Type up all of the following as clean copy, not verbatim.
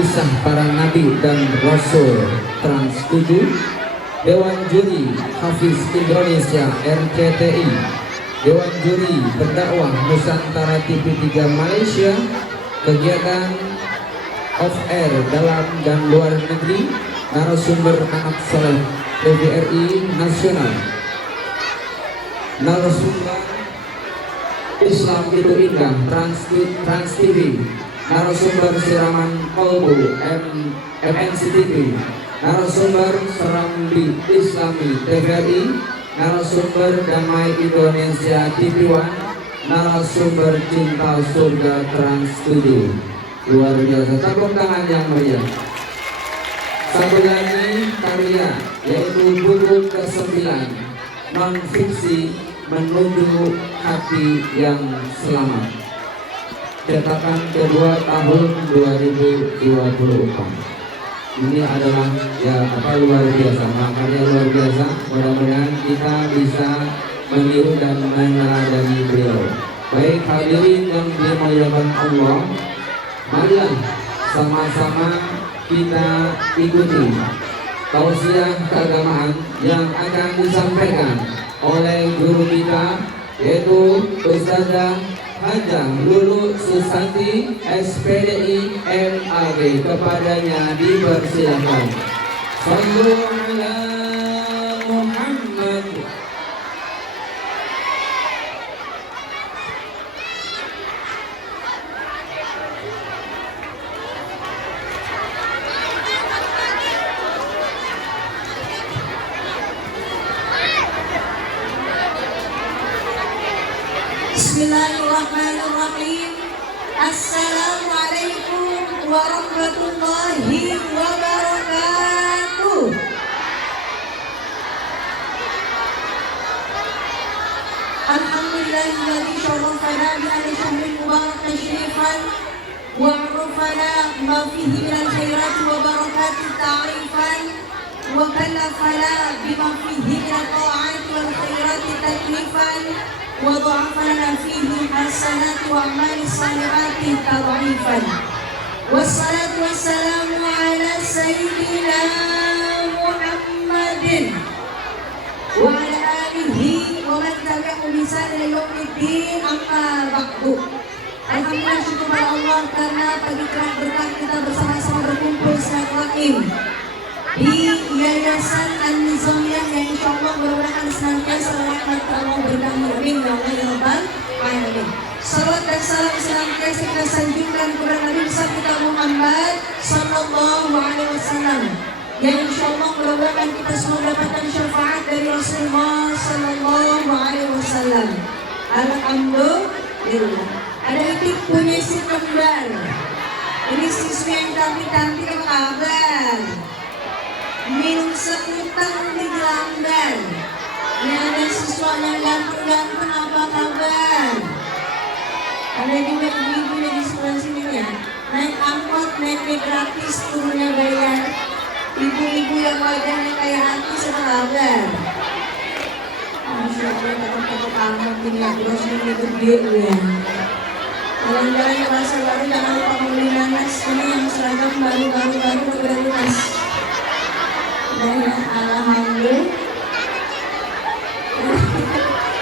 Kisah Para Nabi dan Rasul Trans 7, Dewan Juri Hafiz Indonesia RCTI, Dewan Juri Pendakwah Nusantara TV3 Malaysia, kegiatan off air dalam dan luar negeri, narasumber anak soleh TVRI Nasional, narasumber Islam itu indah Trans TV, narasumber siraman kolbu MNC TV, narasumber Serambi Islami TVRI, narasumber Damai Indonesia TV1, narasumber Cinta Surga Trans 7. Luar biasa, tepuk tangan yang meriah. Satu lagi karya, yaitu buku ke-9 non-fiksi Menuju Hati yang Selamat, cetakan kedua tahun 2024. Ini adalah luar biasa, makanya luar biasa. Mudah-mudahan kita bisa meniru dan meneladani beliau. Baik hadirin yang dimuliakan Allah, marilah sama-sama kita ikuti tausiah keagamaan yang akan disampaikan oleh guru kita, yaitu Ustazah Hajah Lulu Susanti SPDI MAG. Kepadanya dipersilakan. Sallu ala Muhammad. Bismillahirrahmanirrahim. Assalamualaikum warahmatullahi wabarakatuh. Alhamdulillahilladzi syarafana bi ahli syahrin mubarak tashrifan wa 'arafana ma fihi minal khairati wa barakati ta'rifan wa kallafana bima fihi minat ta'ati wal khairati taklifan wa dha'afana fihi hasanati wa amali salihati tad'ifan. Wassalatu wassalamu ala sayyidina Muhammadin wa ala alihi wa man tabi'ahu bi ihsan ila yaumiddin, amma ba'du. Alhamdulillah, syukur pada Allah karena pagi cerah berkah kita bersama-sama berkumpul silaturahim di Yayasan An-Nizamiyah yang insyaallah mudah-mudahan senantiasa rahmat Allah berkahi, amin ya Allah ya rabbal alamin. Salawat dan salam senantiasa kita sanjungkan kepada Nabi besar kita Muhammad sallallahu alaihi wasallam, yang insyaallah mudah-mudahan kita semua mendapatkan syafaat dari Rasulullah sallallahu alaihi wasallam. Alhamdulillah. Ada Itik punya si kembar. Ini siswi yang cantik-cantik, apa kabar? Minum sekutang di gelandang. Ini ada siswa yang ganteng-ganteng, apa kabar? Ada juga ibu-ibu yang di sebelah sini ya. Naik angkot, naiknya gratis, turunnya bayar. Ibu-ibu yang wajahnya kayak artis, apa kabar? Masya Allah, takut-takut amat ini ya, terus ini gede ya. Jalan-jalan ke pasar baru, jangan lupa membeli nanas. Ini yang seragam baru-baru berkualitas. Dan alhamdulillah,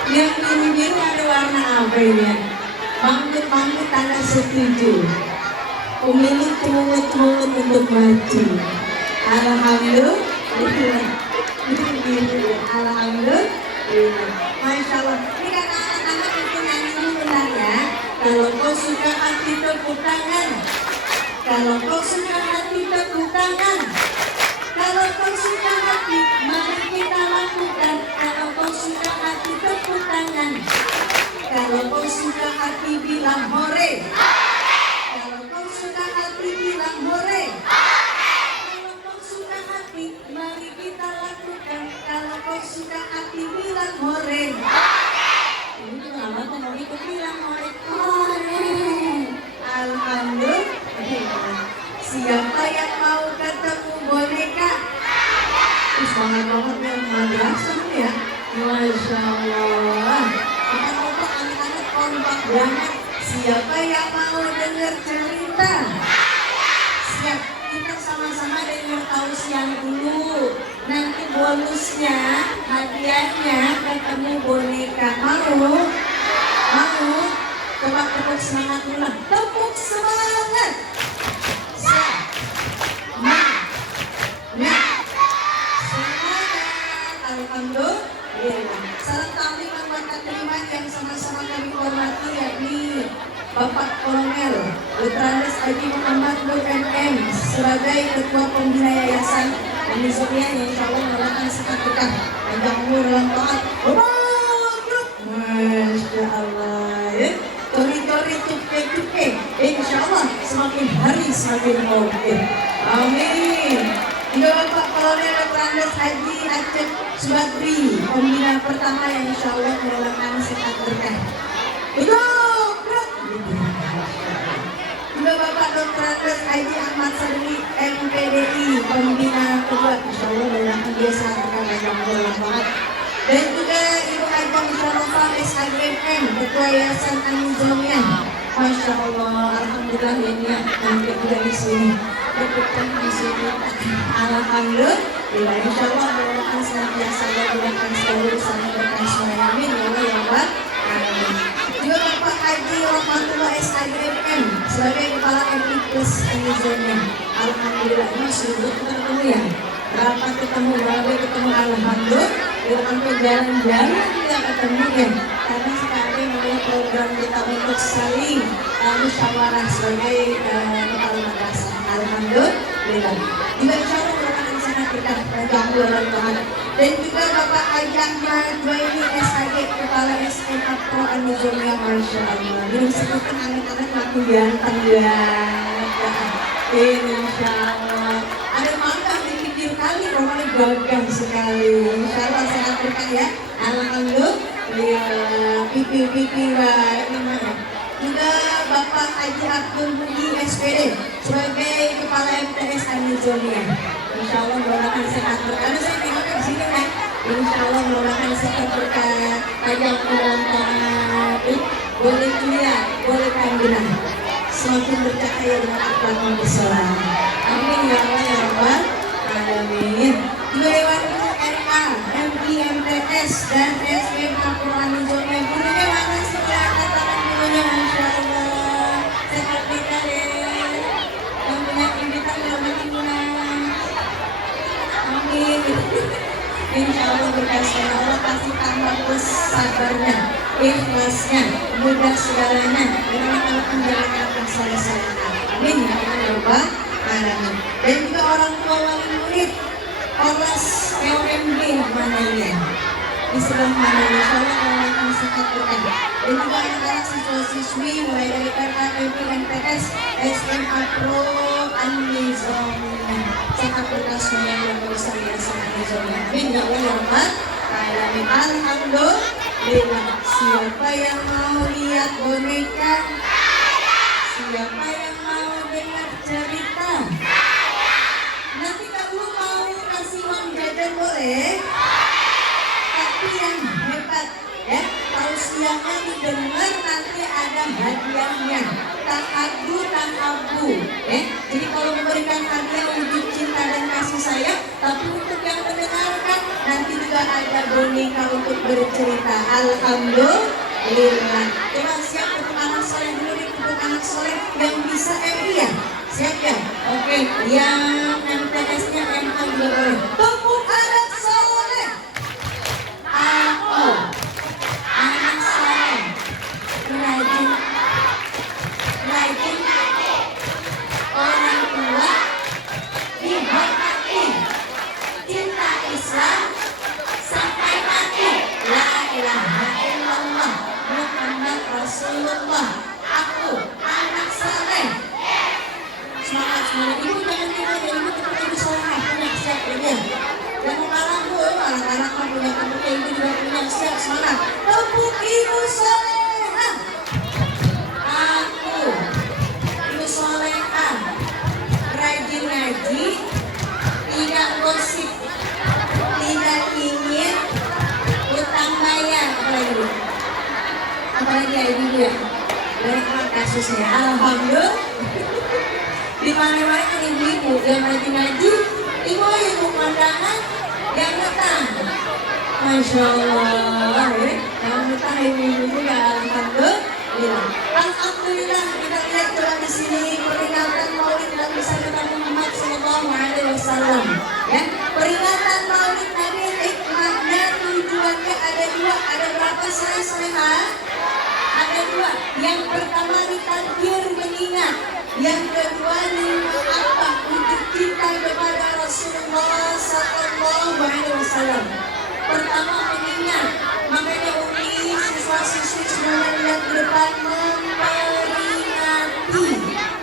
yang biru-biru ada warna apa ini? Bangkit-bangkit tanda setuju. Pemilik mungut-mungut untuk maju. Alhamdulillah. Alhamdulillah. Masya Allah. Ini kata anak-anak itu nyanyi dulu bentar ya. Kalau kau suka hati tepuk tangan. Kalau kau suka hati tepuk tangan. Kalau kau suka hati, mari kita lakukan. Kalau kau suka hati tepuk tangan. Kalau kau suka hati bilang hore. Kalau kau suka hati bilang hore. Kalau kau suka hati, mari kita lakukan. Kalau kau suka hati bilang hore. Ini kenapa kau mau ikut bilang hore? Alhamdulillah. Siapa yang mau ketemu boneka? Semangat banget yang madrasah ya. Masya Allah. Kita kompak, anak-anak kompak banget. Siapa yang mau dengar cerita? Siap. bonusnya, hadiahnya ketemu boneka. Mau? Coba tepuk semangat dulu. Tepuk semangat. Semangat. Alhamdulillah. Salam taklim anggota terima yang sama-sama kami hormati, yakni Bapak Kolonel Letrandes Haji Muhammad Nur MM sebagai Ketua Pembina Yayasan Anizonia yang insya Allah melakukan sekat berkah panjang umur dalam taat. Masya Allah ya. Tori-tori cuke-cuke, insya Allah semakin hari semakin oke. Amin. Juga Bapak Kolonel Letrandes Haji Acep Subadri, pembina pertama yang insya Allah melakukan sekat berkah. Juga Bapak Dr. Andes Haji Ahmad Sadri MPDI, pembina kedua, insya Allah melakukan biasa berkah banget. Dan juga Ibu Ajang Syarofah SHGM, Ketua Yayasan Anizonia. Masya Allah, alhamdulillah ini ya, nanti juga di sini. Berkutang di sini. Alhamdulillah, insya Allah melakukan senantiasa melakukan selalu sama berkah semuanya. Amin ya Allah ya Rabbal Alamin. Juga Bapak Haji Rahmatullah SHGM sebagai Kepala MI Plus Anizonia. Alhamdulillah, ini sudah ketemu ya. Berapa ketemu, alhamdulillah. Sampai jalan-jalan tidak ketemu ya. Karena sekarang mulai program kita untuk saling musyawarah sebagai kepala madrasah. Alhamdulillah. Juga insya Allah merupakan sangat kita panjang bulan Tuhan. Dan juga Bapak Haji Ahmad Juwaini SHG Kepala SMA Pro Anizonia. Masya Allah. Belum seperti anak-anak aku ganteng ya. Insya Allah. Ada mangga di pinggir kali, orangnya gagah sekali. Insya Allah sangat berkah ya. Alhamdulillah. Pipi baik namanya. Juga Bapak Haji Abdul Budi SPD sebagai Kepala MTS Anizonia. Insya Allah melakukan sekat berkah. Saya tengok di sini kan. Insya Allah melakukan sekat berkah. Panjang umur taat. Boleh kuliah, boleh kandungan. Semakin bercahaya dengan akhlak yang bersolat. Amin ya Allah ya Rabbal Alamin. Juga Dewan Guru RA, MI, MTS dan SMA Quran Anizonia. Gurunya mana sebelah angkatan gurunya, Masya Allah. Sehat kita deh. Yang punya impian dalam lingkungan. Amin. Insya Allah berkasih Allah kasih tambah plus sabarnya, ikhlasnya, mudah segalanya, dan anak-anak menjalankan kesalahan. Amin ya Allah ya Rabbal Alamin. Dan juga orang tua wali murid Ormas LMD mana ya? Di sebelah mana? Insya Allah melakukan sekat berkah. Dan juga anak-anak siswa-siswi mulai dari RKMP dan PS SMA Pro Anizonia. Sekat berkah semuanya yang berusaha Yayasan Anizonia. Amin ya Allah ya Rabbal Alamin. Alhamdulillah. Siapa yang mau lihat boneka? Siapa yang mau dengar cerita? Nanti kamu mau kasih uang jajan boleh? Tapi yang hebat ya, tausiahnya didengar nanti ada hadiahnya. Tak abu ya. Jadi kalau memberikan hadiah wujud cinta dan kasih sayang, tapi untuk yang mendengarkan nanti juga ada boneka untuk bercerita. Alhamdulillah. Coba siap untuk anak soleh dulu nih, untuk anak soleh yang bisa MI ya. Siap ya? Oke, yang MTS-nya MA juga boleh. Tepuk anak soleh. Aku anak soleh rajin orang tua dihormati, cinta Islam sampai mati. La ilaha illallah Muhammad Rasulullah. Aku anak soleh. Semangat semangat. Ibu jangan tinggal ya, ibu tetap ibu soleh. Punya siap ya. Jangan kalah bu, anak-anak kan punya kamu, ibu juga punya. Siap semangat. Tepuk ibu soleh. Aku ibu solehah, rajin ngaji, tidak gosip, tidak ingin utang bayar. Apalagi ya ibu ya. Banyak kasusnya. Alhamdulillah. Di mana-mana kan ibu-ibu yang rajin ngaji, ibu kondangan, Yang utang. Masya Allah ya. Yang utang ini juga alhamdulillah. Alhamdulillah kita lihat telah di sini peringatan Maulid Nabi Muhammad SAW. Ya, peringatan Maulid Nabi hikmahnya tujuannya ada dua. Ada berapa selesai? Ada dua. Yang pertama ditakdir mengingat. Yang kedua apa? Untuk cinta kepada Rasulullah SAW. Pertama mengingat. Makanya Umi siswa-siswi semuanya lihat ke depan memperingati.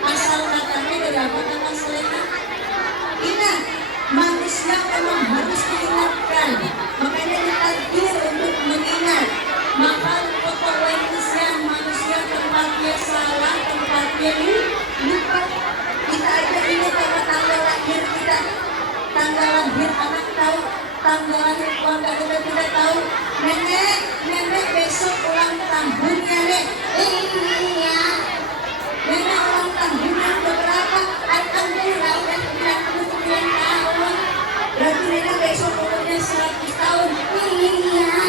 Asal katanya dari apa nama selena? Ingat, manusia memang harus diingatkan. Makanya ditakdir untuk mengingat. Maka manusia tempatnya salah, tempatnya lupa. Kita aja ingat sama tanggal lahir kita, tanggal lahir anak tahu, tanggal lahir keluarga kita tidak tahu. Nenek besok ulang tahunnya nek. Iya. Nenek ulang tahunnya berapa? Alhamdulillah udah 99 tahun. Berarti nenek besok umurnya 100 tahun. Iya.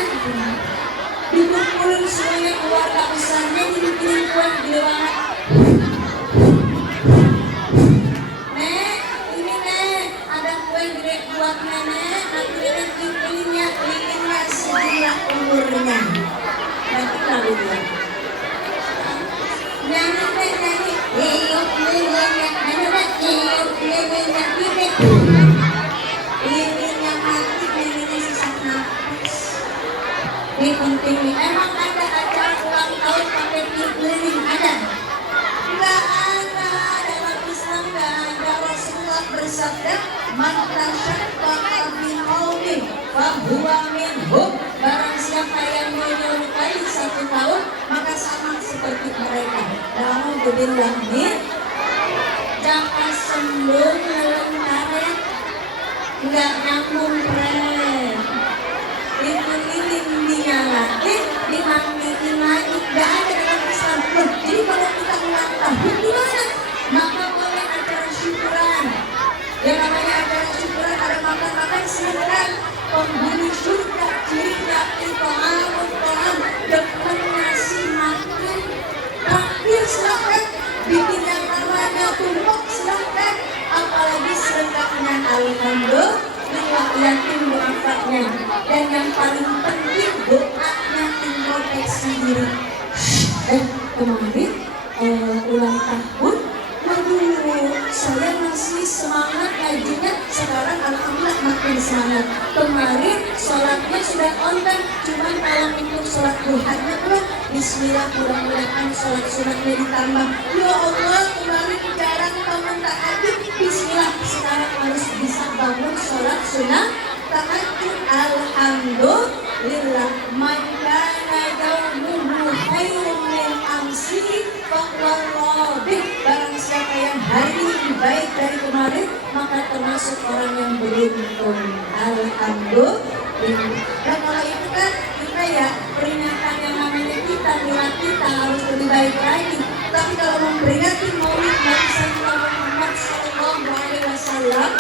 Dikumpulin semuanya keluarga besarnya, dibikinin kue di luar. Nek, ini nek, ada kue gede buat nenek. Nanti nenek lilinnya sejumlah umurnya. Nanti lalu dia nyanyi, hidup lilinnya, hidup lilinnya, lilinnya mati, lilinnya sesak nafas. Ini penting nih, emang ada acara ulang tahun pakai tiup lilin? Ada? Enggak ada, dalam Islam enggak ada. Rasulullah bersabda, man tashabbaha biqaumin fahuwa minhum. Barang siapa yang menyerupai satu tahun, maka sama seperti mereka. Namun bilangnya, jangan sembung melentare, enggak nyambung friend. Itu lilin dinyalain, dimanggitin lagi, nggak ada dalam Islam. Jadi kalau kita ulang tahun gimana? Maka boleh acara syukuran. Yang namanya acara syukuran ada makan-makan silakan. Penghuni surga cirinya itu amun depan nasi makan. Traktir silakan, bikin yang namanya tumpuk silakan. Apalagi sedekahnya alhamdulillah. Yakin berangkatnya, dan yang paling penting doanya introspeksi diri. Kemarin ulang tahun, aduh saya masih semangat ngajinya, sekarang alhamdulillah makin semangat. Kemarin sholatnya sudah on time, cuman kalau untuk sholat duhanya belum. Bismillah, mudah-mudahan sholat sunatnya ditambah. Ya Allah, kemarin jarang bangun tahajud. Bismillah, sekarang harus bisa bangun sholat sunat tahajud. Alhamdulillah, man kana yawmuhu khairun min amsihi fahuwa rabih. Barang siapa yang hari ini baik dari kemarin, maka termasuk orang yang beruntung. Alhamdulillah. Dan kalau itu kan kita ya peringatan yang namanya kita, niat kita harus lebih baik lagi. Tapi kalau memperingati Maulid Nabi Muhammad SAW,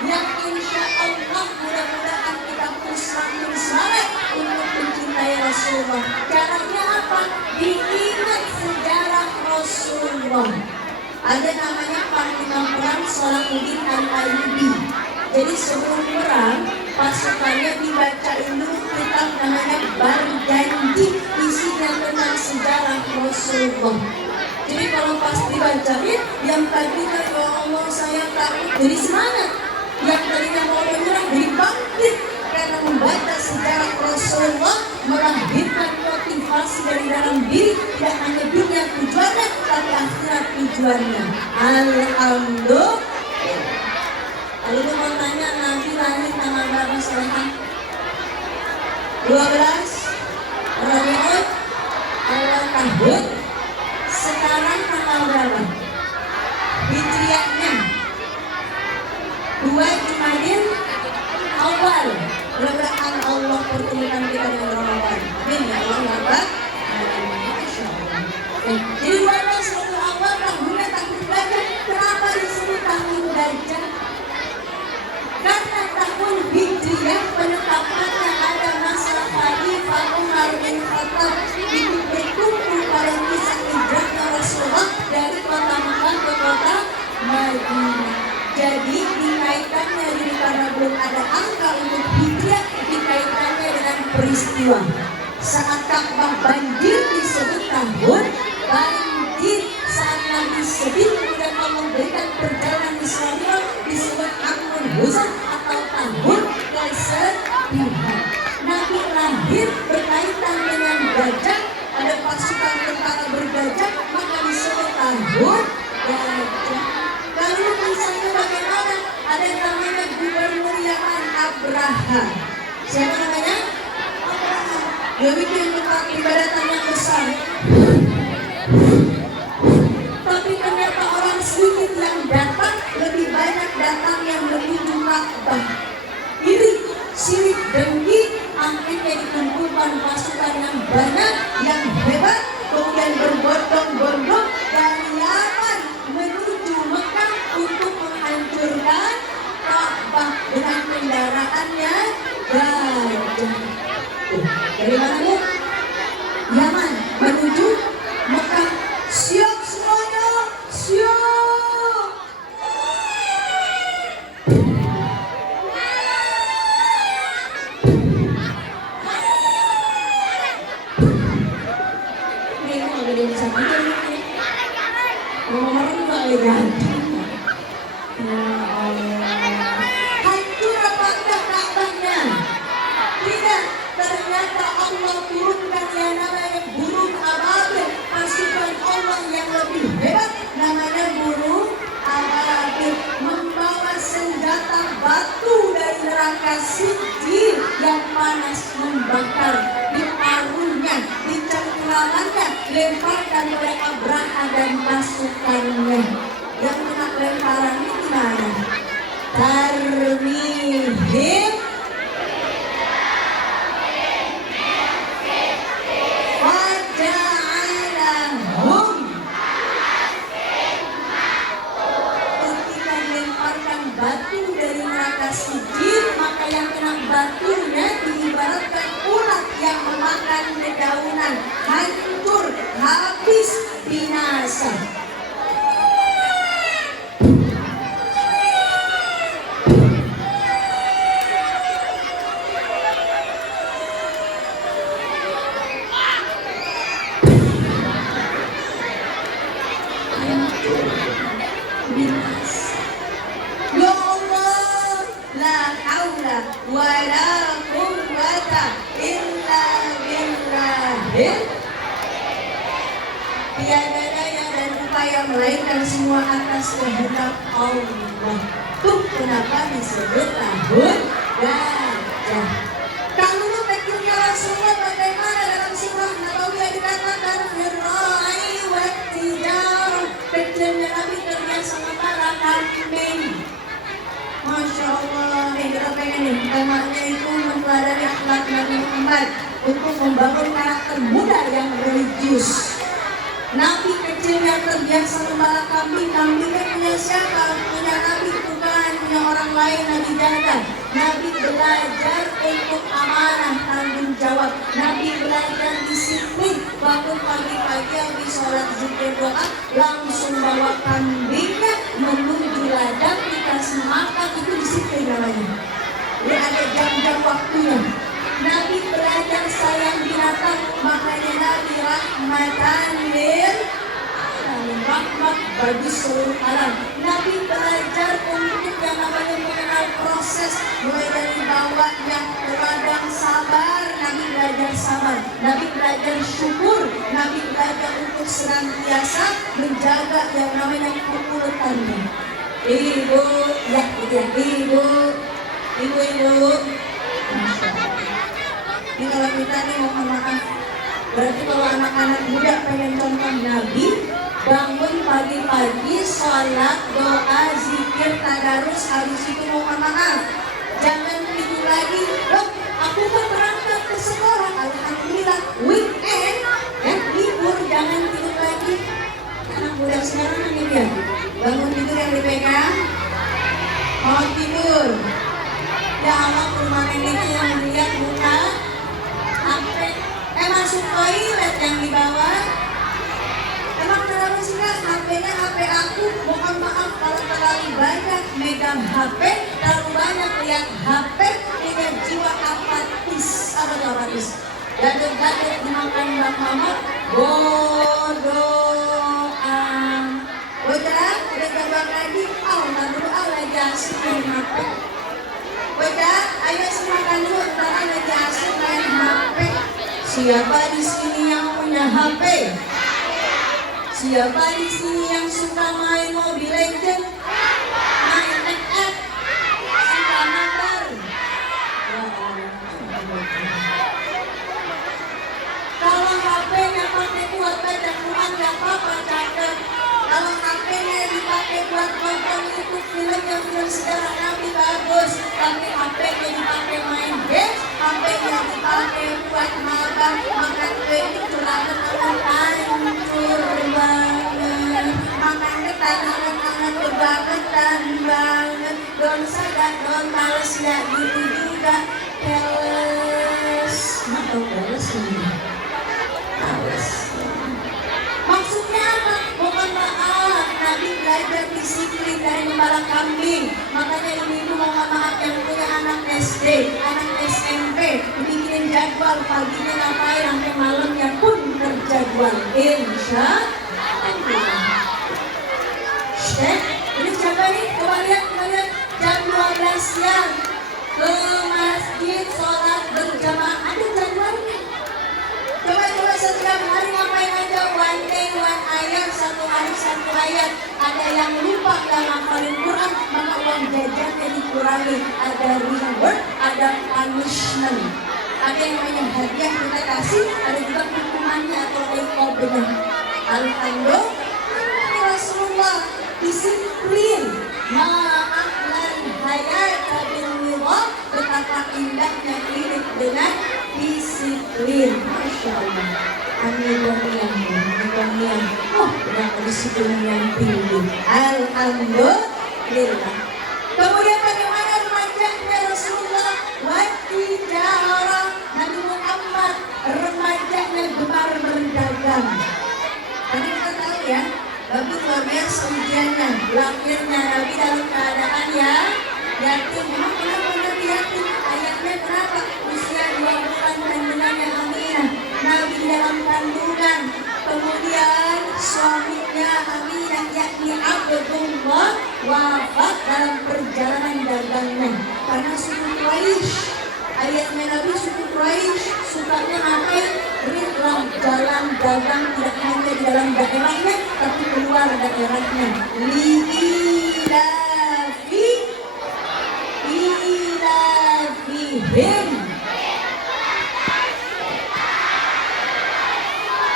yang insya Allah mudah-mudahan kita pun semakin semangat untuk mencintai Rasulullah. Caranya apa? Diingat sejarah Rasulullah. Ada namanya Panglima Perang Salahuddin Al-Ayyubi. Jadi sebelum perang, pasukannya dibacain dulu kitab namanya Berjanji, isinya tentang sejarah Rasulullah. Jadi kalau pas dibacain, yang tadinya ya Allah saya takut jadi semangat, yang tadinya mau menyerah jadi bangkit karena membaca sejarah Rasulullah, melahirkan motivasi dari dalam diri, tidak hanya dunia tujuannya, tapi akhirat tujuannya. Alhamdulillah. Lalu mau tanya, Nabi lahir tanggal berapa sekarang? 12 Rabiul awal tahun. Sekarang tanggal berapa? Hijriahnya 2 Jumadil awal. Mudah-mudahan Allah pertemukan kita dengan Ramadan. Amin ya Allah. Masya Allah. Jadi 12 Rabiul awal tahunnya tahun gajah. Kenapa disebut tahun gajah? Karena tahun Hijri belum ada angka untuk hijrah dikaitkannya dengan peristiwa saat Ka'bah banjir disebut tahun banjir, saat Nabi sedih kemudian Allah berikan perjalanan Israel disebut Amul Huzn atau tahun kesedihan. Nabi lahir berkaitan dengan gajah, ada pasukan tentara bergajah, maka disebut tahun gajah. Lalu misalnya bagaimana? Ada yang namanya Gubernur Yaman Abraha. Siapa namanya? Abraha. Dia bikin tempat ibadatan yang besar. Tapi ternyata orang sedikit yang datang, lebih banyak datang yang menuju Ka'bah. Iri, sirik, dengki, akhirnya dikumpulkan pasukan yang banyak, yang hebat, kemudian berbondong-bondong dari Yaman menuju Mekah untuk menghancurkan Ka'bah dengan kendaraannya gajah. Dari mana Bu? Yaman menuju Mekah. Siap semuanya, siap. Ini nggak ada yang bisa bikin ini. Orang nggak ganti. Hancur apa enggak Ka'bahnya? Tidak. Ternyata Allah turunkan yang namanya burung ababil, pasukan Allah yang lebih hebat namanya burung ababil, membawa senjata batu dari neraka Sijil yang panas membakar, di paruhnya, di cengkramannya, lemparkan oleh Abraha dan pasukannya. Yang kena lemparan ini gimana? Tarmihim batu dari neraka Sijil, maka yang kena batunya diibaratkan ulat yang memakan dedaunan, hancur, habis, binasa. Ya Allah, la haula wa la quwwata illa billahil. Tiada daya dan upaya melainkan semua atas kehendak Allah. Tuh kenapa disebut tahun gajah. Kalau kecilnya Rasulullah bagaimana dalam surah Nabawiyah dikatakan fir'ai wa tijarah, kecilnya Nabi terbiasa membara kambing. Masya Allah, kita pengen nih temanya itu mempelajari akhlak Nabi Muhammad untuk membangun karakter muda yang religius. Nabi kecilnya terbiasa membara kambing, kambingnya punya siapa? Punya Nabi, bukan punya orang lain. Nabi jaga. Nabi belajar untuk amanah, tanggung jawab. Nabi belajar disiplin. Bangun pagi-pagi habis sholat zikir doa, langsung bawa kambingnya menuju ladang dikasih makan, itu disiplin namanya. Dia ada jam-jam waktunya. Nabi belajar sayang binatang, makanya Nabi rahmatan lil alamin, rahmat bagi seluruh alam. Nabi belajar untuk yang namanya mengenal proses, mulai dari bawahnya ke ladang sabar. Nabi belajar sabar, Nabi belajar syukur, Nabi belajar untuk senantiasa menjaga yang namanya keuletannya. Ibu, ya, ibu. Masya Allah. Ini kalau kita nih mohon maaf, berarti kalau anak-anak muda pengen contoh Nabi, bangun pagi-pagi, sholat, doa, zikir, tadarus, habis itu mohon maaf, jangan tidur lagi. Loh, aku kan berangkat ke sekolah, alhamdulillah, weekend, libur, jangan tidur lagi. Anak muda sekarang ini dia, bangun tidur yang dipegang, mau tidur. Ya Allah, rumah neneknya yang melihat buka HP, masuk toilet yang dibawa. Emang kenapa sih Kak? HP-nya HP aku. Mohon maaf kalau terlalu banyak megang HP, terlalu banyak lihat lihat HP dengan jiwa apatis. Apa tuh apatis? Gadget-gadget dimakan bang mama, bodohan. Udah jadwal lagi, nggak dulu, lagi asik main HP. Udah, ayo makan dulu, ntar lagi asik main HP. Siapa di sini yang punya HP? Siapa di sini yang suka main Mobile Legends? Main FF? Suka mabar? Kalau HP-nya pakai buat baca Quran gak apa-apa, cakep. Kalau HP-nya dipakai buat nonton YouTube film yang film sejarah Nabi bagus. Tapi HP-nya dipakai main game, HP-nya dipakai buat makan, makan kue curahkan akan hancur banget. Makan ketangan kebangetan banget. Don't sadar, don't males, gak gitu juga. Keles, atau keles ini? Keles. Maksudnya apa? Mohon maaf, Nabi belajar disiplin dari gembala kambing. Makanya ibu-ibu mohon maaf yang punya anak SD, anak SMP, bikin jadwal paginya ngapain sampai malamnya pun terjadwal. Insya Allah. Ini siapa nih? Coba lihat jam 12 siang ke masjid sholat berjamaah. Ada jadwalnya. Coba setiap hari ngapain aja, one day one ayat, satu hari satu ayat. Ada yang lupa dan ngapalin Quran, maka uang jajannya dikurangi. Ada reward, ada punishment. Ada yang namanya hadiah kita kasih, ada juga hukumannya atau ikobnya. Alhamdulillah, Rasulullah disiplin. Ma'aklan hayat billah, betapa indahnya hidup dengan disiplin. Masya Allah. Amin. Oh, dengan disiplin yang tinggi. Alhamdulillah. Kemudian bagaimana remajanya Rasulullah? Wajijara Nabi Muhammad, remajanya gemar berdagang. Tadi kita tahu ya, Nabi luar biasa ujiannya. Lahirnya Nabi dalam keadaan yang yatim. Memang kenapa Nabi yatim? Ayatnya kenapa? Usia 2 bulan kandungannya Aminah. Nabi dalam kandungan. Kemudian suaminya Aminah yakni Abdullah wafat dalam perjalanan dagangnya. Karena suku Quraisy, ayatnya Nabi suku Quraisy sukanya ngapain? Dalam jalan dagang, tidak hanya di dalam daerahnya tapi keluar daerahnya. Ilafihim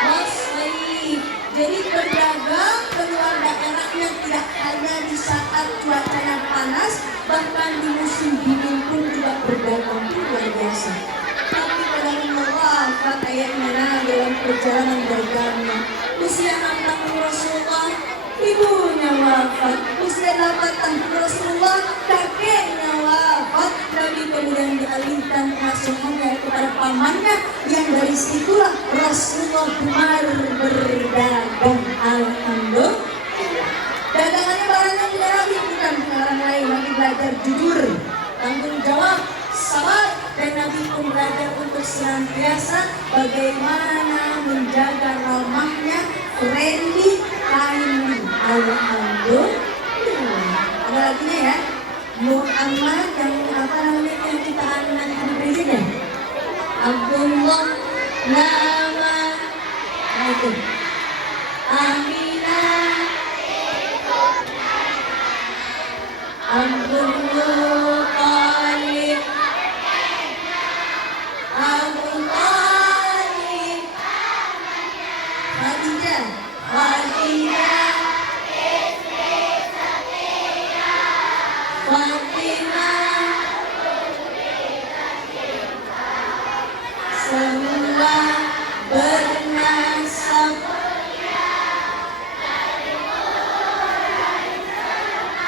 wassaif. Jadi berdagang keluar daerahnya tidak hanya di saat cuacanya panas, bahkan di musim dingin pun juga berdagang luar biasa. Tapi pada wafat ayatnya dalam perjalanan dagangnya. Usia 6 tahun Rasulullah, ibunya wafat. Usia 8 tahun Rasulullah, kakeknya wafat. Nabi kemudian dialihkan pengasuhannya kepada pamannya, yang dari situlah Rasulullah gemar berdagang. Alhamdulillah. Dagangannya barangnya punya Nabi, bukan orang lain. Nabi belajar jujur, tanggung jawab, sabar, dan Nabi pun belajar untuk senantiasa bagaimana menjaga ramahnya, friendly, kindly. Alhamdulillah. Ada laginya ya, Muhammad yang apa namanya yang kita anak di presiden Abdullah nama itu Aminah Abdullah Talib Abu Talib Khadijah Fatimah semua bernasab.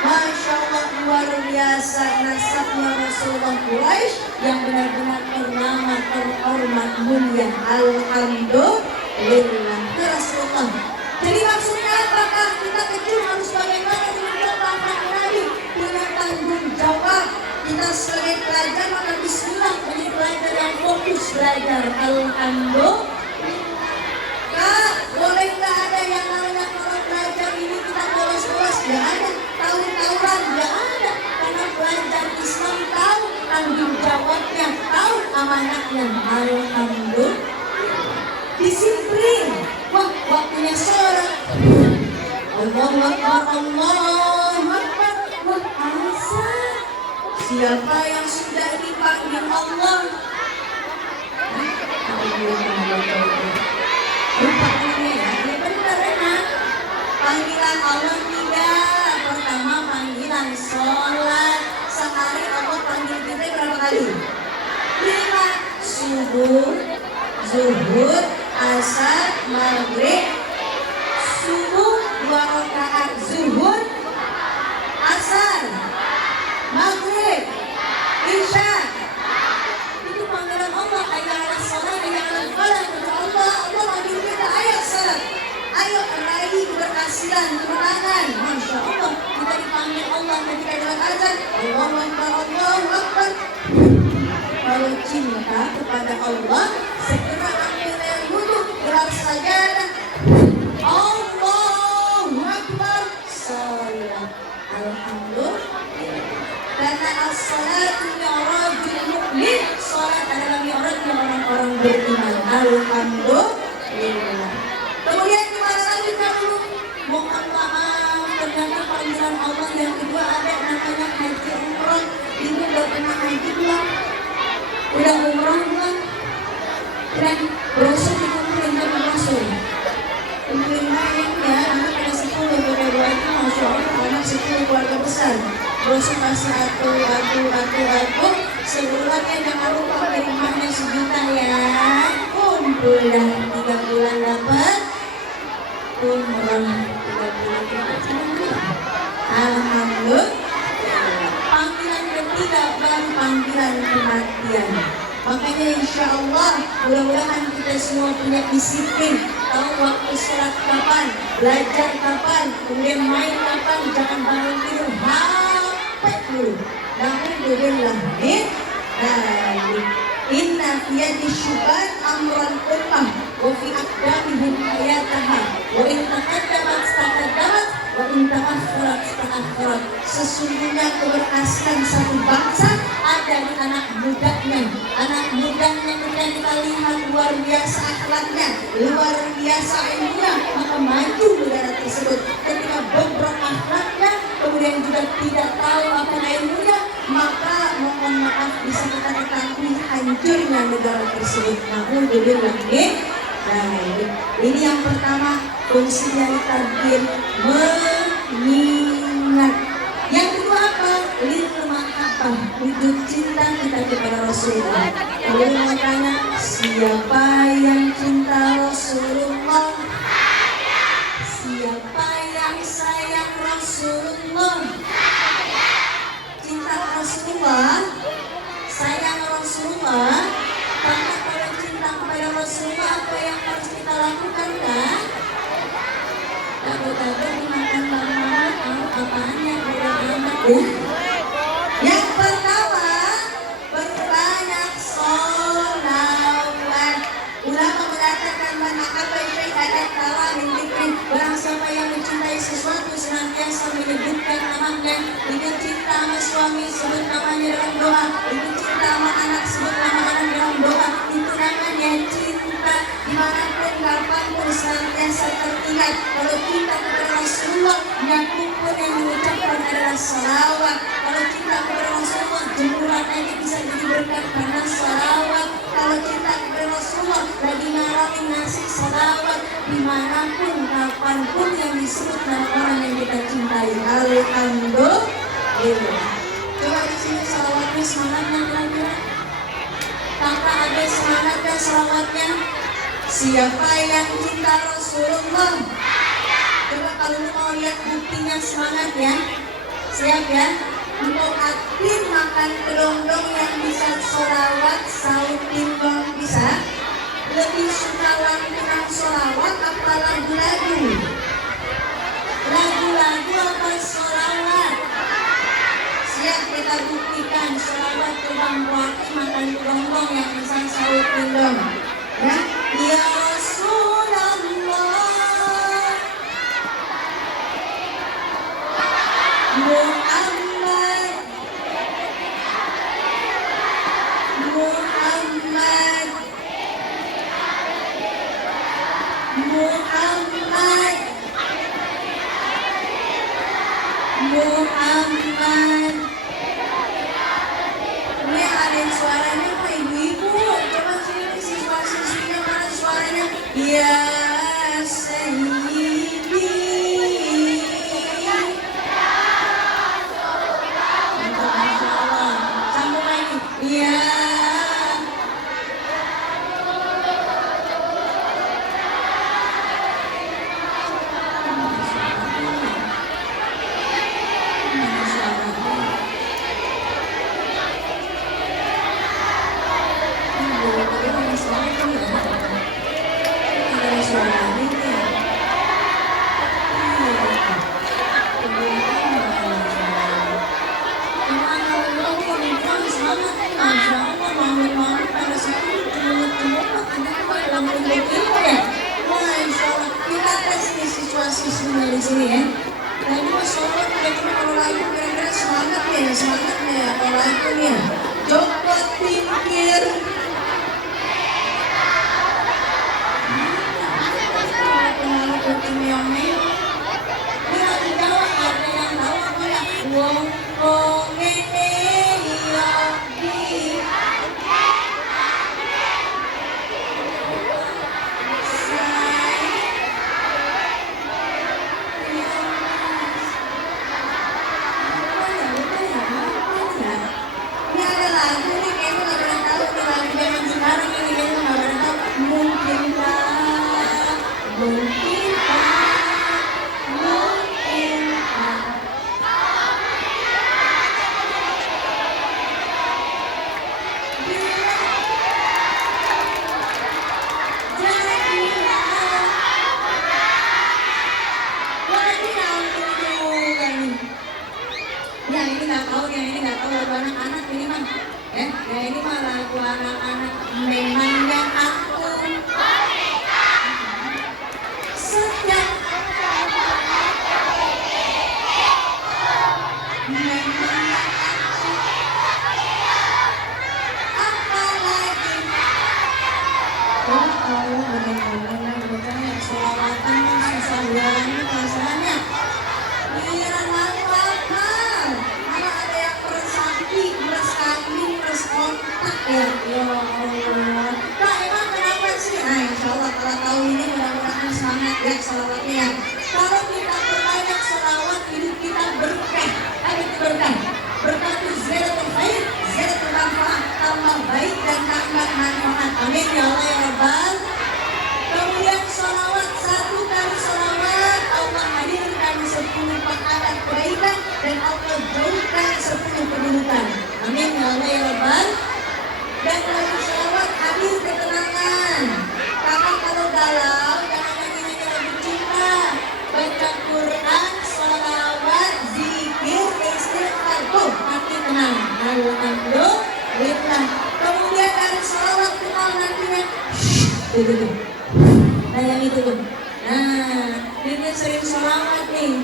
Masya Allah, luar biasa nasabnya Rasulullah Quraisy yang benar-benar ternama, terhormat, mulia. Alhamdulillah. Rasulullah. Jadi maksudnya apakah kita kecil harus bagaimana dengan Nabi? Punya tanggung jawab. Kita sebagai belajar. Alhamdulillah. Kak, boleh nggak ada yang namanya kalau belajar ini kita bolos-bolos? Nggak ada. Tahu-tahuan? Nggak ada. Karena belajar Islam tahu tanggung jawabnya, tahu amanatnya. Alhamdulillah. Disiplin. Wah, waktunya sholat. Allahu Akbar, Allahu Akbar. Wah, azan. Siapa yang sudah dipanggil Allah? Lupa ini ya, ini benar enak. Panggilan Allah tidak. Pertama panggilan sholat. Sehari Allah panggil kita berapa kali? 5. Subuh, zuhur, asar, maghrib. Subuh 2 rakaat, zuhur, asar, maghrib, isya. Itu panggilan Allah. Ayo ala sholat, ayo ala falah. Kata Allah manggil kita, ayo sholat, ayo raih keberhasilan, kemenangan. Masya Allah, kita dipanggil Allah ketika jalan azan. Allahu Akbar, Allahu Akbar. Kalau cinta kepada Allah, segera ambil air wudhu, gelar sajadah. Allahu Akbar, sholat. Alhamdulillah. Karena as-salatu mi'rajul mu'min, sholat adalah mi'rajnya orang-orang beriman. Alhamdulillah. Kemudian gimana lagi kamu? Mohon maaf, ternyata panggilan Allah yang kedua ada namanya haji umrah. Ini udah pernah haji belum? Udah umrah belum? Dan brosur dikumpulin sama brosur. Kumpulin main ya, anak ada 10, beda-beda itu Masya Allah, anak 10 keluarga besar. Brosur kasih aku. Sebulannya jangan lupa kirimnya 1 juta ya. Kumpul dah 3 bulan dapat umrah. 3 bulan dapat. Alhamdulillah. Panggilan ketiga baru panggilan kematian. Makanya insya Allah mudah-mudahan kita semua punya disiplin. Tahu waktu sholat kapan, belajar kapan, kemudian main kapan. Jangan bangun tidur HP dulu. Alhamdulillah. Inna fiyadi syubat amran ummah wa fi aqdamihim hayataha wa in taqaddamat taqaddamat wa in ta'akharat ta'akharat. Sesungguhnya keberhasilan satu bangsa ada di anak mudanya. Anak mudanya ketika kita lihat luar biasa akhlaknya, luar biasa ilmunya, maka maju negara tersebut. Ketika bobrok akhlaknya, kemudian juga tidak tahu apa ilmunya, maka mohon maaf bisa kita ketahui hancurnya negara tersebut. Alhamdulillah. Nah, ini yang pertama, fungsi dari takbir mengingat. Yang kedua apa? Lil mahabbah, wujud cinta kita kepada Rasulullah. Kalau mau tanya, siapa yang cinta Rasulullah? Siapa yang sayang Rasulullah? Cinta Rasulullah, sayang Rasulullah. Karena kalau cinta kepada Rasulullah, apa yang harus kita lakukan kan? Dapat-dapat dimakan mama, tahu apaan yang beda amat ya? Yang pertama, berbanyak sholawat. Ulama mengatakan man ahabba syai'an tawa min dzikri. Barang siapa yang mencintai sesuatu senantiasa menyebutkan namanya. Ingin cinta sama suami, sebut namanya dalam doa. Ingin cinta sama anak, sebut nama anak dalam doa. Itu namanya cinta. Dimanapun, kapanpun senantiasa teringat. Kalau cinta kepada Rasulullah, nyakupun yang diucapkan adalah salawat. Kalau cinta kepada Rasulullah, jemuran aja bisa jadi berkat karena salawat. Kalau cinta kepada Rasulullah, lagi ngaramin nasi salawat. Dimanapun, kapanpun yang disebut nama orang yang kita cintai. Alhamdulillah. Coba di sini salawatnya semangatnya kira-kira. Kakak ada semangatnya salawatnya. Siapa yang cinta Rasulullah? Coba kalau mau lihat buktinya semangat ya. Siap ya? Untuk aktif makan kedondong yang bisa sholawat, saut dindong bisa. Lebih suka lantunan sholawat apa lagu-lagu? Lagu-lagu apa sholawat? Siap kita buktikan selawat tukang kuaki makan gonggong yang bisa sahur gendong. Ya, ya Rasulullah Muhammad Muhammad Muhammad Muhammad. Ini ada suaranya kok ibu-ibu. Coba sini siswa-siswinya mana suaranya? Ya Sayyidi. Masya Allah. Sambung lagi. Ya. Siswa-siswinya di sini ya. Nah ini mas sholat udah cuma kalau lagu kira-kira semangat ya kalau lagunya. Coba pikir. Ini lagi jawab ada yang tahu apa ya? Wong ngene ya di. Anak-anak ini mah, ya ini mah lagu anak-anak. Memangnya aku sejak memangnya apalagi oh Allah benar-benar bertanya selawatan susah banget rasanya. Giliran lagu apa? Kalau ada yang bersakti, berskambing, berskontak ya Allah. Nah emang kenapa sih? Nah insya Allah kalau tahu ini mudah-mudahan semangat ya selawatnya. Kalau kita berbanyak selawat hidup kita berkah. Ayo kita berkah. Berkah itu ziratul khair, ziratul manfaat, tambah baik dan tambah manfaat. Amin ya Allah ya Rabbal. Kemudian sholawat, satu kali sholawat Allah hadirkan 10 pahala kebaikan dan Allah jauhkan 10 keburukan. Amin ya Allah ya Rabbal. Dan lagi sholawat hadir ketenangan. Kakak kalau galau jangan lagi hanya lagu cinta. Baca Quran, sholawat, zikir, istighfar, tuh hati tenang. Alhamdulillah. Kemudian dari sholawat kenal nantinya. Tuh. Nah yang itu tuh. Nah ini sering sholawat nih.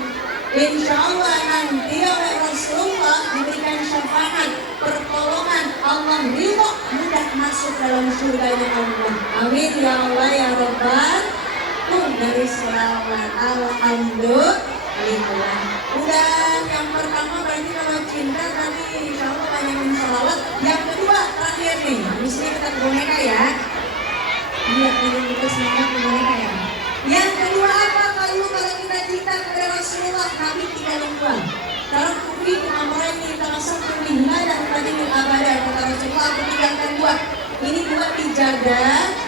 Insya Allah nanti oleh Rasulullah diberikan syafaat, pertolongan, Allah ridho, mudah masuk dalam surganya Allah. Amin ya Allah ya Rabbal. Tuh dari sholawat. Alhamdulillah. Udah yang pertama berarti kalau cinta tadi insya Allah banyakin sholawat. Yang kedua terakhir nih. Di sini kita ke boneka ya. Lihat ini kita semangat ke boneka ya. Yang kedua apa? Kalau kita cinta kepada Rasulullah, kami tinggalin dua. Kalau kufri amrani tamasaktu bihi dan tadi abadan kata Rasulullah, aku tinggalkan dua. Ini dua dijaga.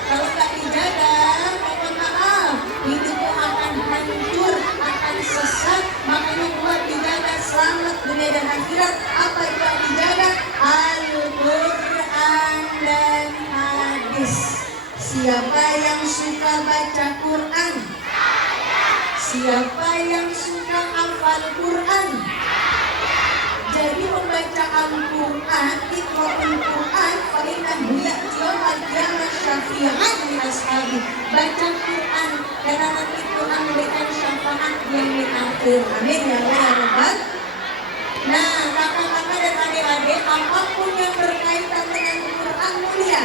Kalau nggak dijaga, mohon maaf, hidupmu akan hancur, akan sesat. Makanya dua dijaga, selamat dunia dan akhirat. Apa itu dijaga? Al-Quran dan hadis. Siapa yang suka baca Quran? Siapa yang suka hafal Quran? Jadi membaca Al-Quran Quran, iqra'ul Quran fa innahu ya'ti yaumal qiyamah syafi'an li ashabi. Baca Quran karena nanti Quran memberikan syafaat di yaumil akhir. Amin ya Allah ya Rabbal. Nah, kakak-kakak dan adik-adik, apapun yang berkaitan dengan Quran mulia,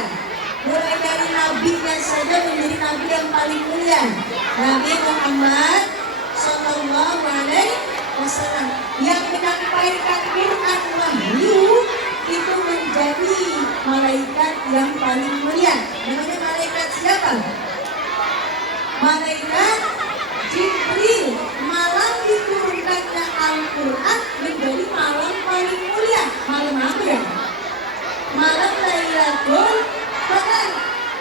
mulai dari nabinya saja menjadi nabi yang paling mulia, Nabi Muhammad Sallallahu Alaihi Wasallam, yang menyampaikan Quran wahyu itu menjadi malaikat yang paling mulia. Namanya malaikat siapa? Malaikat Jibril. Malam diturunkannya Al-Quran menjadi malam paling mulia. Malam apa ya? Malam Lailatul Qadar.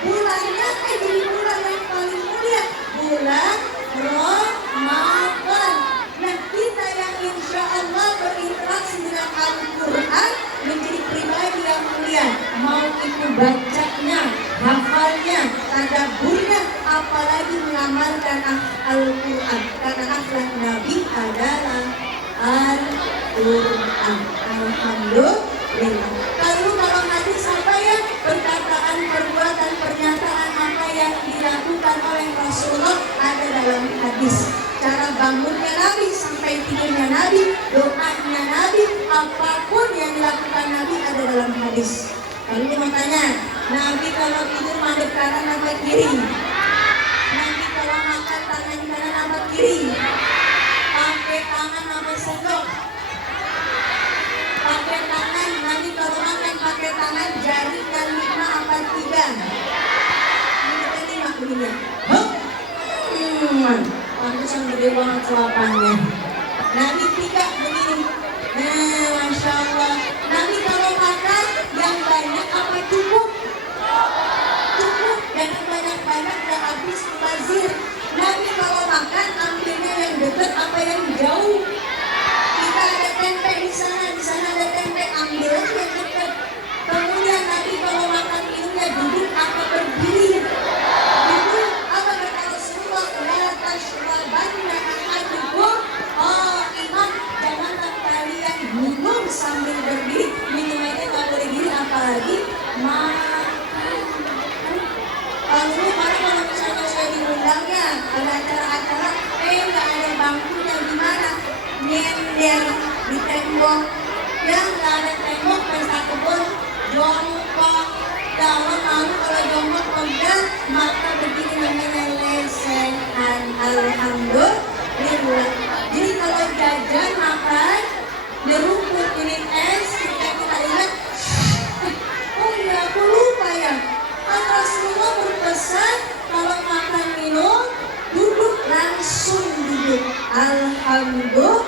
Bulannya jadi bulan yang paling mulia, bulan Ramadan. Nah, kita yang insya Allah berinteraksi dengan Al-Quran menjadi pribadi yang mulia, mau itu bacanya, hafalnya, tadabburnya, apalagi mengamalkan Al-Quran, karena akhlak Nabi adalah Al-Quran. Alhamdulillah. Lalu kalau hadis apa ya? Perkataan, perbuatan, pernyataan apa yang dilakukan oleh Rasulullah ada dalam hadis. Cara bangunnya Nabi sampai tidurnya Nabi, doanya Nabi, apapun yang dilakukan Nabi ada dalam hadis. Lalu dia mau tanya, Nabi kalau tidur madep kanan apa kiri? Nabi kalau makan tangan kanan apa kiri? Pakai tangan apa sendok? Pakai tangan. Nabi kalau makan pakai tangan jari dan 5 apa 3? Ini kan 5 bunyinya. Pantesan gede banget suapannya. Nabi 3 begini. Nah, Masya Allah. Nabi kalau makan yang banyak apa cukup? Cukup. Jangan banyak-banyak gak habis bazir. Nabi kalau makan ambilnya yang dekat apa yang jauh? Kita ada tempe di sana ada tempe, ambil aja yang dekat. Kemudian Nabi kalau makan minumnya duduk apa berdiri? Duduk. Apa kata Rasulullah? La tashrabanna ahadukum imam, janganlah kalian minum sambil berdiri. Minumannya nggak boleh diri, apalagi makan. Lalu kalau misalnya saya diundang ya ada acara-acara, nggak ada bangkunya, gimana? Nyender di tembok, yang nggak ada tembok, pesta kebun, jongkok. Kalau malu kalau jongkok pegang, maka begini namanya lesehan. Alhamdulillah. Jadi kalau jajan makan dirumput ini es, kita ingat. Oh iya, aku lupa ya. Kan Rasulullah berpesan kalau makan minum duduk, langsung duduk. Alhamdulillah.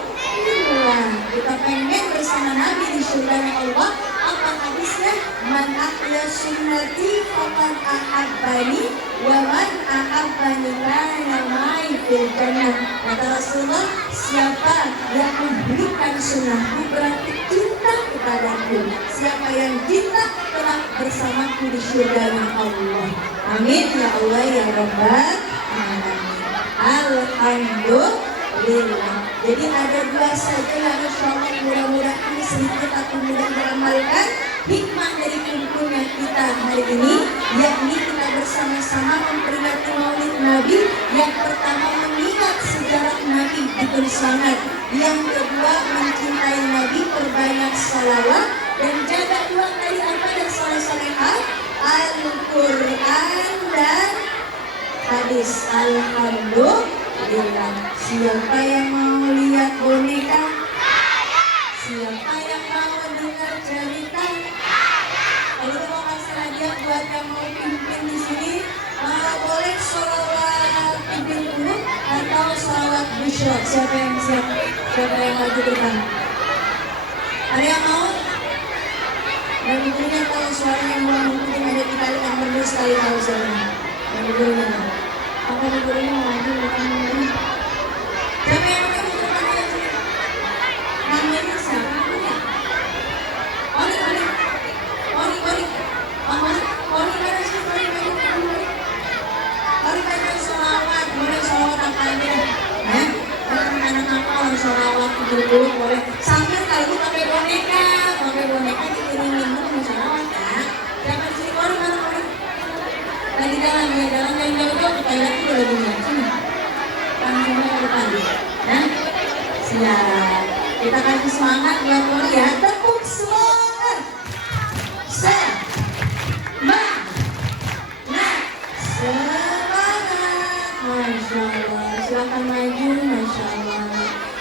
Kita pengen bersama Nabi di surga Allah. Apa hadisnya? Man ahya sunnati faqad ahabbani wa man ahabbani kana ma'i fil jannah. Kata Rasulullah, siapa yang menghidupkan sunnahku berarti cinta kepadaku. Siapa yang cinta telah bersamaku di surga Allah. Amin ya Allah ya Rabbal alamin. Alhamdulillah. Jadi ada 2 saja yang insyaallah mudah-mudahan sedikit atau mudah beramalkan hikmah dari kumpulnya kita hari ini, yakni kita bersama-sama memperingati Maulid Nabi. Yang pertama mengingat sejarah Nabi betul sangat. Yang kedua mencintai Nabi, perbanyak salawat dan jaga 2 kali apa dan saleh-salehah, Al-Quran dan hadis. Alhamdulillah. Siapa yang mau lihat boneka? Siapa yang mau dengar cerita? Kalau mau kasih hadiah buat yang mau pimpin di sini, boleh sholawat pimpin dulu atau sholawat busyra. Siapa yang siap? Siapa yang maju depan? Ada yang mau? Dan ibunya tahu suara yang mau mungkin ada di kali yang berdua sekali tahu suaranya. Dan ibunya apa ibunya mau maju depan ini? Siapa yang mau maju depan aja? Namanya siapa? Oli mana sih? Oli baca sholawat, boleh sholawat apa aja? Anak-anak apa sholawat dulu boleh. Sambil kalau pakai boneka dikiringin semangat buat Poli ya. Tepuk semangat. Semangat. Semangat. Masya Allah. Silakan maju, Masya Allah.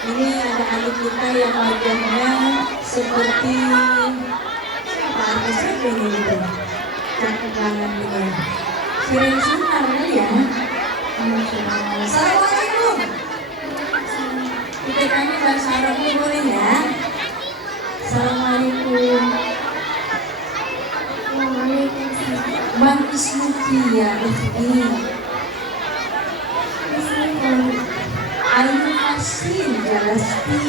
Ini ada adik kita yang wajahnya seperti siapa artisnya ini gitu. Cakep banget dia. Siren Sunar kali ya. Masya Allah. Assalamualaikum. Kita tanya bahasa Arabnya boleh ya? Assalamualaikum. Waalaikumsalam. Bang Ismuki ya, Rizki. Ayu Asin Jalasti.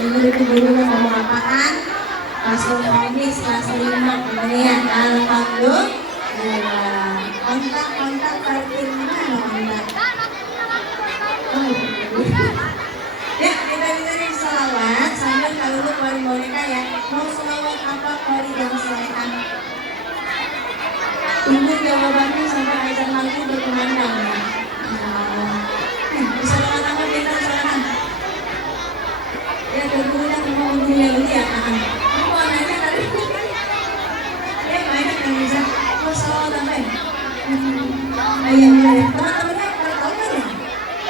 Dengar itu dulu ngomong apaan? Paslon Hadis kelas 5 kemudian alhamdulillah. Kontak parkir mana kontak? Ya kita dengerin salawat sambil kalau lu keluarin boneka ya. Mau salawat apa keluarin yang selesai. Tunggu jawabannya sampai azan maghrib berkumandang ya. Bisa lewat apa kita silakan. Ya berguna sama untuknya dulu ya. Kamu nanya tadi. Ya banyak yang bisa. Mau salawat apa ya? Iya, teman-temannya pada tahu kan ya?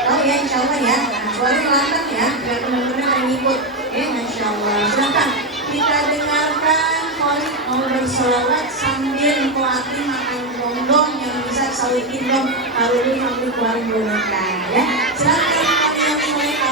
Tahu ya, insya Allah ya. Nah, suaranya lambat ya, biar teman-temannya yang ngikut. Masya Allah. Silakan kita dengarkan Poli mau bersolawat sambil kuatin makan bongbong yang bisa sawitin dong. Kalau lu sambil keluarin boneka ya. Silakan Poli yang soleka.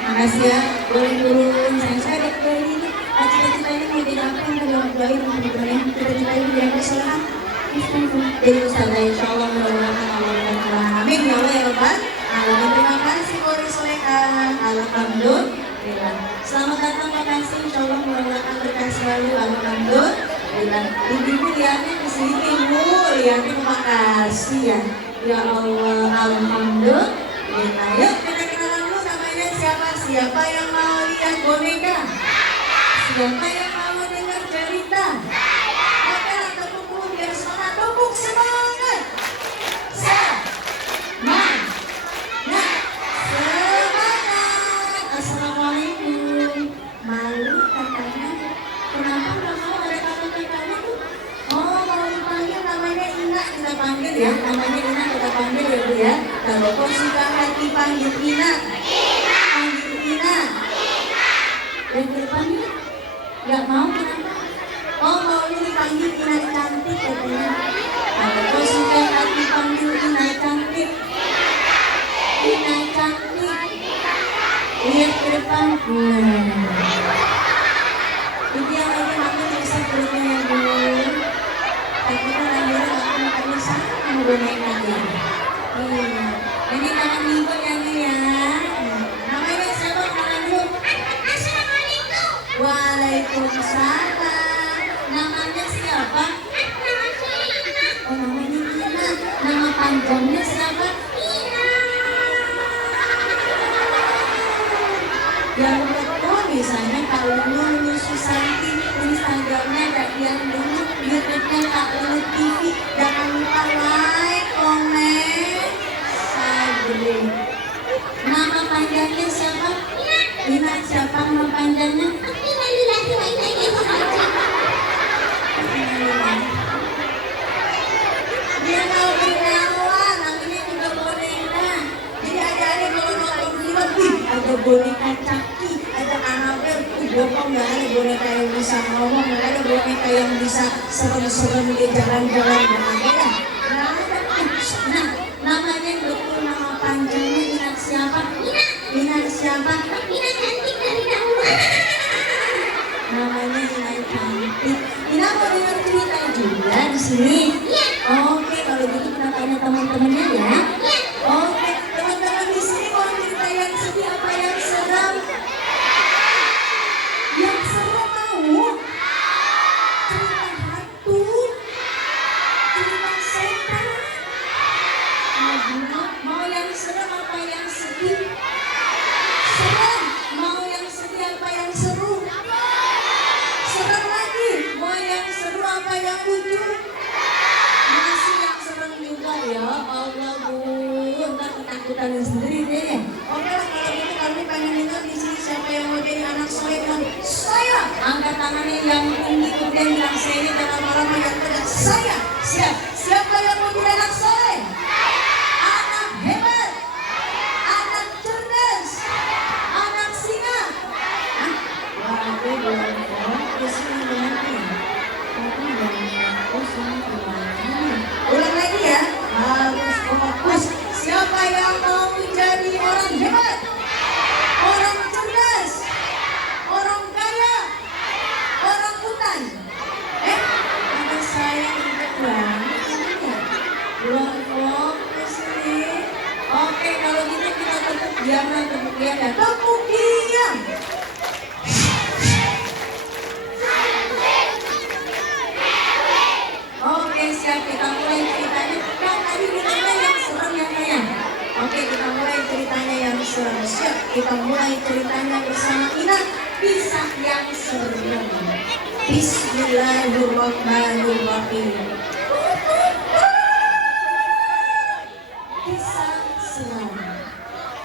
makasih ya. Boleh turun. Saya ada ini. Cita-cita ini mau jadi apa yang tadi orang doain teman-teman. Cita-cita ini jadi apa salah? Jadi Ustazah insya Allah mudah-mudahan Allah berkah. Amin ya Allah ya Rabbal Alamin. Terima kasih Kori Soleka. Alhamdulillah. Selamat datang makasih. Insya Allah mudah-mudahan berkah selalu. Alhamdulillah. Ibu lihatnya ke sini Bu. Lihatnya makasih ya. Ya Allah. Alhamdulillah. Yuk kita kenalan dulu namanya siapa? Siapa yang mau lihat boneka? Siapa yang mau dengar cerita? Oke, tepuk dulu biar semangat. Tepuk semangat. Semangat. Assalamualaikum. Malu katanya. Kenapa nggak mau ada kakak-kakaknya tuh? Oh, mau dipanggil namanya Ina. Kita panggil ya. Namanya Ina kita panggil ya Bu ya. Kalau kau suka hati panggil Ina. Panggil Ina. Dan ke depannya nggak mau kenapa? Oh maunya dipanggil Ina cantik katanya. Kalau kau suka hati panggil Ina cantik. Ina cantik. Lihat ke depan. Itu yang lagi makan bisa perutnya ya Bu. Tapi kan akhirnya aku makannya sama boneka ya. Ini tangan ibu ya Bu ya. Namanya siapa kenalan dulu? Assalamualaikum. Waalaikumsalam. Namanya siapa? Nama saya Ina. Oh namanya Ina. Nama panjangnya siapa? Ina. Yang betul misalnya kalau Lulu Susanti Instagramnya Kak Dian dulu, YouTube-nya Kak Lulu TV. Jangan lupa like, komen, subscribe. Nama panjangnya siapa? Ina. Ina siapa nama panjangnya? Ina Lillahi wa Inna Ilaihi Raji'un. Dia mau berkenalan, namanya juga boneka. Jadi adik-adik kalau nonton film, ada boneka Caki, ada Anabel. Bohong nggak ada boneka yang bisa ngomong, nggak ada boneka yang bisa serem-serem di jalan-jalan, nggak ada. Nah, namanya betul nama panjangnya Ina siapa? Ina. Ina siapa? Ina cantik dari kamu. Namanya Ina cantik. Ina mau dengar cerita juga di sini? Iya. Oke, kalau gitu kita tanya teman-temannya ya. Iya. Oke, teman-teman di sini mau cerita yang sedih apa yang seram? Yang seram mau? Cerita hantu? Cerita setan? Mau yang seram apa yang sedih? Seram. Mau yang sedih apa yang seru? Seram lagi. Mau yang seru apa yang lucu? Masih yang serem juga ya. Allah Bu, ntar ketakutan sendiri deh. Oke lah kalau gitu kami pengen dengar di sini siapa yang mau jadi anak soleh. Saya angkat tangannya yang tinggi kemudian bilang saya ini dalam lama yang tegas. Saya siap. Siapa yang mau jadi anak soleh? Anak hebat, anak cerdas, anak singa. Hah? Waduh, belum ulang lagi ya, harus fokus. Siapa yang mau menjadi orang hebat, orang cerdas, orang kaya, orang hutan? Ada saya juga belum fokus nih. Oke, kalau gitu kita tepuk diam ya. Tepuk diam. Oke siap, kita mulai ceritanya. Kan tadi kita mulai yang serem ya Kaya. Oke, kita mulai ceritanya yang serem. Siap, kita mulai ceritanya bersama Ina. Kisah yang serem. Bismillahirrahmanirrahim. Kisah serem.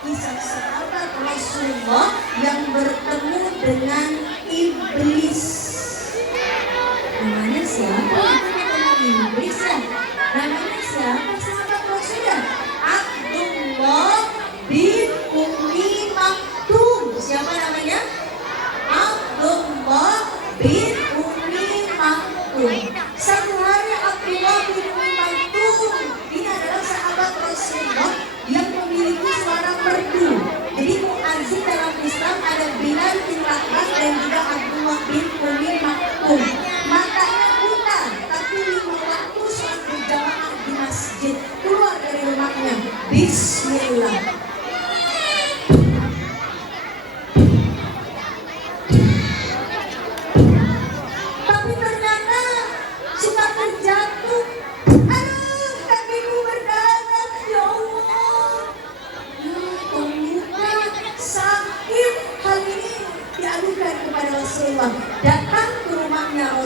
Kisah sahabat Rasulullah yang bertemu dengan iblis. Namanya siapa? Iblis ya? Namanya siapa sahabat Rasulullah? Abdullah bin Ummi Maktum. Siapa namanya? Abdullah bin Ummi Maktum. Satu hari Abdullah bin Ummi Maktum ini adalah sahabat Rasulullah yang memiliki suara merdu. Jadi muadzin dalam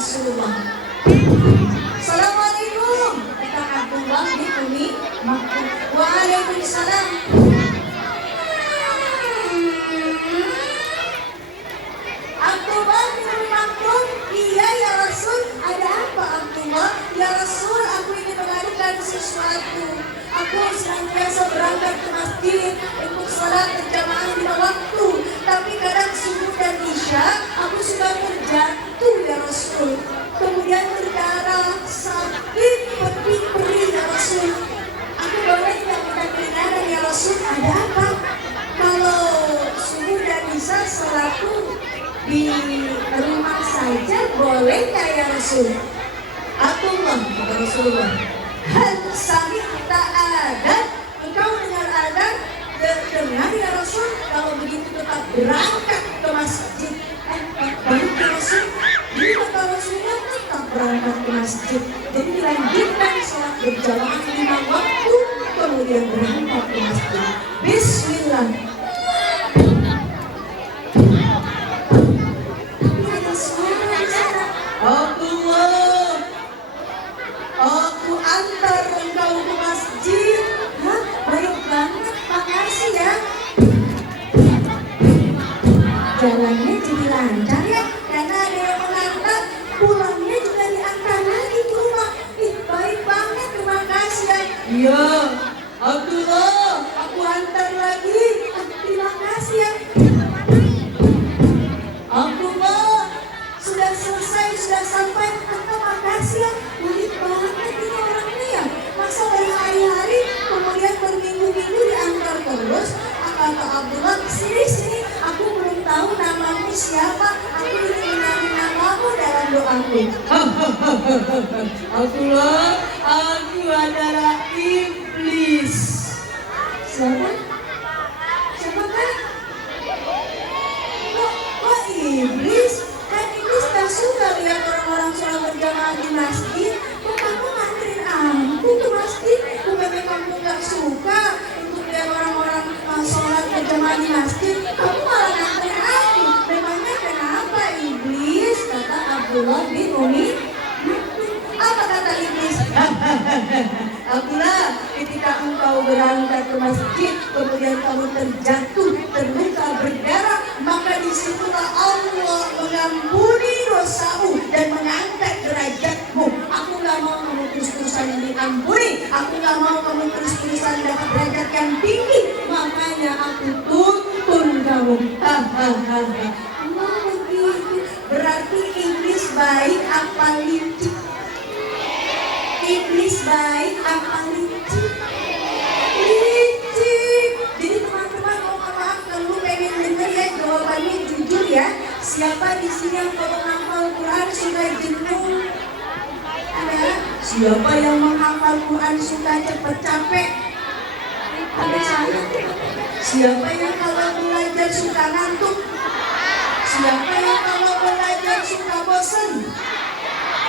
Rasulullah. Assalamualaikum. Kata Abdullah bin Umi Maktum. Waalaikumsalam. Abdullah bin Umi Maktum. Iya ya Rasul. Ada apa Abdullah? Ya Rasul, aku ingin mengadakan sesuatu. Aku senantiasa berangkat ke masjid untuk sholat berjamaah lima waktu. Tapi kadang subuh dan isya aku suka terjatuh ya Rasul. Kemudian berdarah, sakit, perih ya Rasul. Aku boleh tidak minta keringanan ya Rasul? Ada apa? Kalau subuh dan isya sholatku di rumah saja boleh nggak ya Rasul? Abdullah kata Rasulullah, hal sami tak ada. Engkau dengar adan, dengar ya Rasul. Kalau begitu tetap berangkat ke masjid. Baik ya Rasul. Jadi kata Rasulullah tetap berangkat ke masjid. Jadi dilanjutkan sholat berjamaah lima waktu, kemudian berangkat ke masjid. Bismillah. Tapi ada suara di sana. Abdullah, aku antar engkau ke masjid. Hah? Baik banget, makasih ya. Jalannya jadi lancar ya, karena ada yang mengantar. Pulangnya juga diantar lagi ke rumah. Ih, baik banget, terima kasih ya. Iya, Abdullah, aku antar lagi. Terima kasih ya. Abdullah, sudah selesai, sudah sampai. Terima kasih ya. Baik banget ini orangnya ya. Masa berhari-hari, kemudian berminggu-minggu diantar terus. Kata Abdullah, sini, aku belum tahu namamu siapa. Aku ingin mengenali namamu dalam doaku. Abdullah, aku adalah iblis. Siapa? Siapa kan? Kok iblis? Kan iblis tak suka lihat orang-orang sholat berjamaah di masjid. Kok kamu nganterin aku ke masjid? Bukannya kamu gak suka untuk lihat orang-orang sholat berjamaah di masjid? Kamu malah nganterin aku. Memangnya kenapa iblis? Kata Abdullah bin Umi. Apa kata iblis? Abdullah, ketika engkau berangkat ke masjid, kemudian kamu terjatuh, terluka, berdarah, maka disitulah Allah mengampuni dosamu dan mengangkat derajatmu. Aku gak mau kamu terus-terusan diampuni, aku gak mau kamu terus-terusan dapat derajat yang tinggi, makanya aku tuntun kamu. Begitu. Berarti iblis baik apa licik? Iblis baik apa licik? Licik. Jadi teman-teman, mohon maaf kalau pengen denger ya jawabannya jujur ya. Siapa di sini yang kalau menghafal Quran suka jenuh? Ada? Siapa yang menghafal Quran suka cepet capek? Ada saya. Siapa yang kalau belajar suka ngantuk? Siapa yang kalau belajar suka bosan?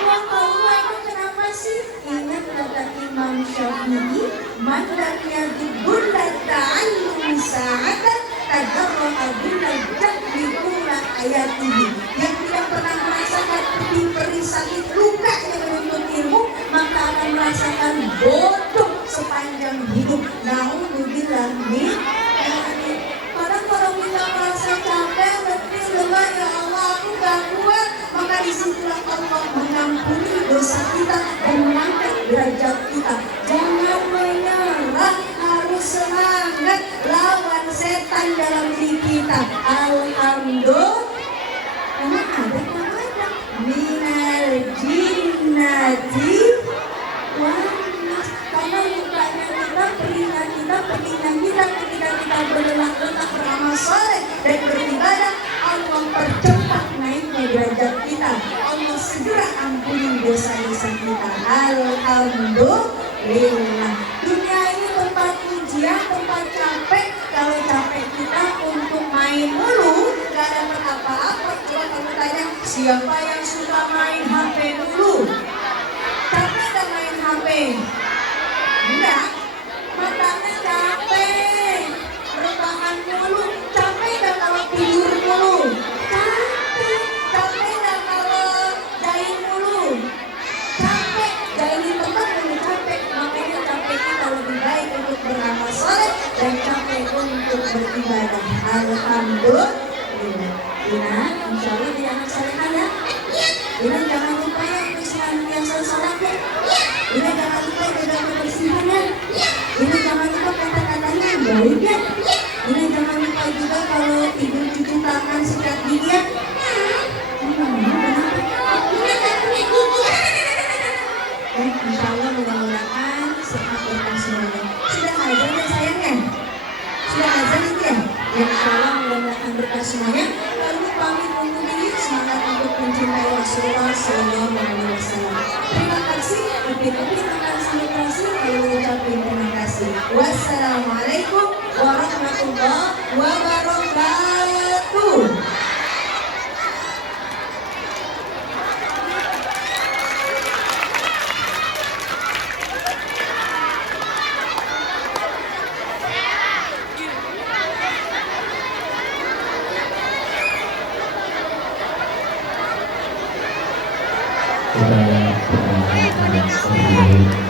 Wah, kamu itu kenapa sih? Ingat kata Imam Syafi'i, man lam yajibun la ta'allum sa'atan tadarraka bilal jahli ula ayatihi. Yang tidak pernah merasakan perih sakit luka yang menuntut ilmu, maka akan merasakan bodoh sepanjang hidup. Naudzubillah min dzalik. Kadang kalau kita merasa capek, letih, lelah, ya Allah aku gak kuat, maka disitulah Allah mengampuni dosa kita dan mengangkat derajat kita. Jangan menyerah, harus semangat lawan setan dalam diri kita. Alhamdulillah. Emang ada yang ada minal jinnati wanas. Karena lukanya kita, perihnya kita ketika kita berlelah-lelah beramal soleh dan beribadah, Allah percepat naiknya derajat kita. Allah segera ampuni dosa-dosa kita. Alhamdulillah. Dunia ini tempat ujian, tempat capek. Kalau capek kita untuk main mulu, gak dapat apa-apa. Coba kamu tanya, siapa yang suka main HP dulu? Capek gak main HP? Enggak. Matanya capek, rebahan mulu. Capek gak ya. Lalu pamit undur diri, semangat untuk mencintai Rasulullah Sallallahu Alaihi Wasallam. Terima kasih, lebih-lebih akan selebrasi. Lalu ucapin terima kasih. Wassalamualaikum warahmatullahi wabarakatuh. Kita perkenalkan seperti dahulu.